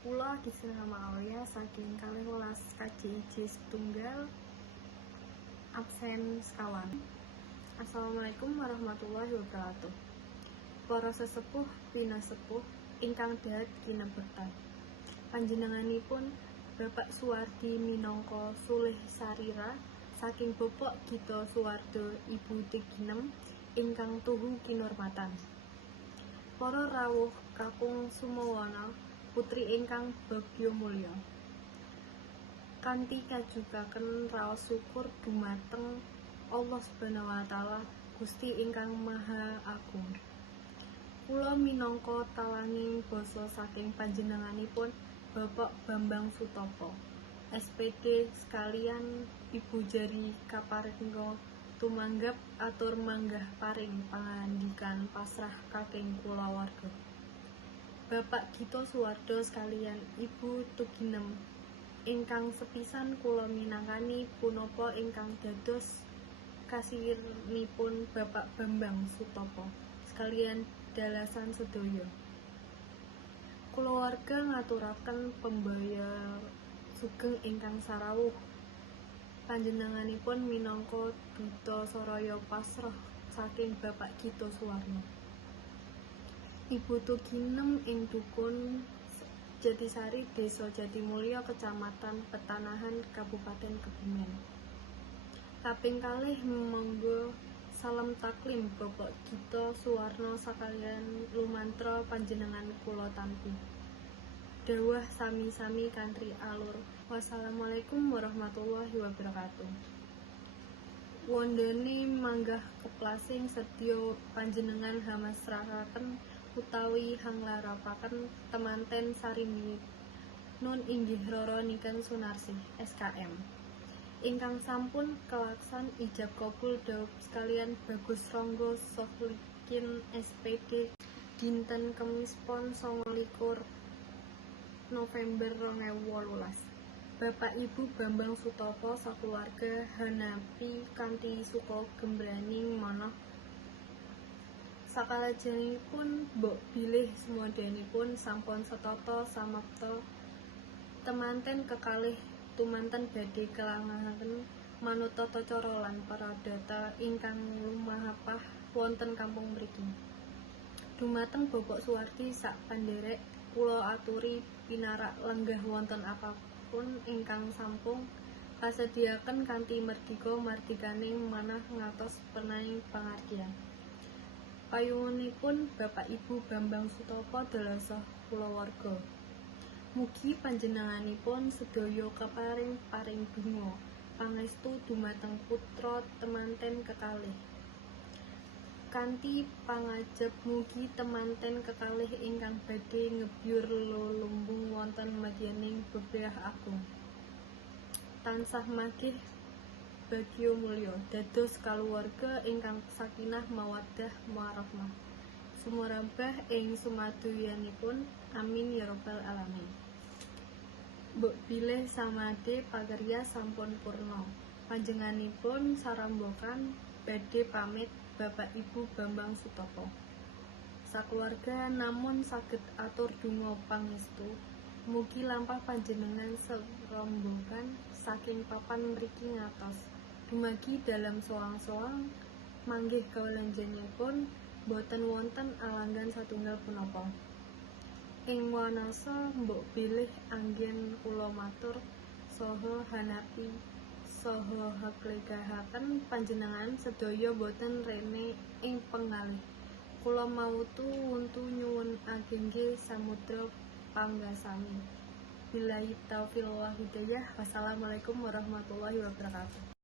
Kula Gisel Aulia saking 12 KJIJ setunggal absen sekawan. Assalamualaikum warahmatullahi wabarakatuh. Para sesepuh pinasepuh ingkang dahat kinebektan. Panjenenganipun Bapak Suwardi minangka Sulih Sarira saking Bapak Gito Suwardo Ibu Tiginem ingkang tuhu kinurmatan. Para rawuh kakung sumawana putri ingkang bagya mulya. Kanthi kajubaken raos syukur dumateng Allah Subhanahu wa taala Gusti ingkang Maha Agung. Kula minangka talanging basa saking panjenenganipun Bapak Bambang Sutopo, SPD sekalian Ibu Jari kaparingga tumanggap atur manggah paring pangandikan pasrah kaking kulawarga. Bapak Gito Suwardo sekalian Ibu Tuginem ingkang sepisan kula minangkani punapa ingkang dados kasihipun Bapak Bambang Sutopo sekalian dalasan sedaya. Kulawarga ngaturaken pembaya sugeng ingkang sarawuh. Panjenenganipun minangka duta saraya pasrah saking Bapak Gito Suwarno. Ibu Tuginem ing Dukun Jatisari, Desa Jatimulya, Kecamatan Petanahan, Kabupaten Kebumen. Kaping kalih monggo salam taklim Bapak Gito Suwarno sakalian lumantra panjenengan kula tampi. Dawah sami-sami kantri alur. Wassalamualaikum warahmatullahi wabarakatuh. Wondene manggah keplasing sedya panjenengan hamasrahaken utawi hanglarapaken temanten sarimbi nun inggih Roro Niken Sunarsih SKM ingkang sampun kelaksan ijab kabul dawuh sekalian Bagus Ronggo Sohlikin SPD dinten Kemis Pon 29 November 2018. Bapak Ibu Bambang Sutopo sakeluarga hanapi kanthi suka gembraning manah sakalajengipun mbok bilih semodanipun sampun setata samapta temanten kekalih tumanten badhe kelangaken manut tata cara lan paradata ingkang lumahapah wonten kampung mriki. Dumateng Bapak Suwardi sak pandherek kula aturi pinarak lenggah wonten apapun ingkang sampun kasediaken kanthi mardika mardikaning manah ngantos penaing pangardian. Payunganipun Bapak Ibu Bambang Sutopo dalasah kulawarga. Mugi panjenenganipun sedaya kaparing paring donga pangestu dumateng putra temanten kekalih. Kanthi pangajab mugi temanten kekalih ingkang badhe ngebyur lulumbung wonten madyaning bebrah agung tansah magih bagya mulya dados kaluwarga ingkang sakinah mawaddah warahmah sumurambah ing sumadoyanipun amin ya rabbal alamin. Mbok bilih samade pakarya sampun purna. Panjenenganipun sarambokan badhe pamit Bapak Ibu Bambang Sutopo. Sakeluarga namun saged atur donga pangestu mugi lampah panjenengan serombokan saking papan mriki ngatos dumagi dalam soang-soang manggih kawilanjenipun boten wonten alanggan satunggal punapa. Ing wanasa mbok bilih anggen kula matur saha hanapi saha haklegahaken panjenengan sedaya boten rene ing pengalih. Kula mautu wuntu nyuwun agengge samudra panggasami. Billahi taufiq wal hidayah. Wassalamualaikum warahmatullahi wabarakatuh.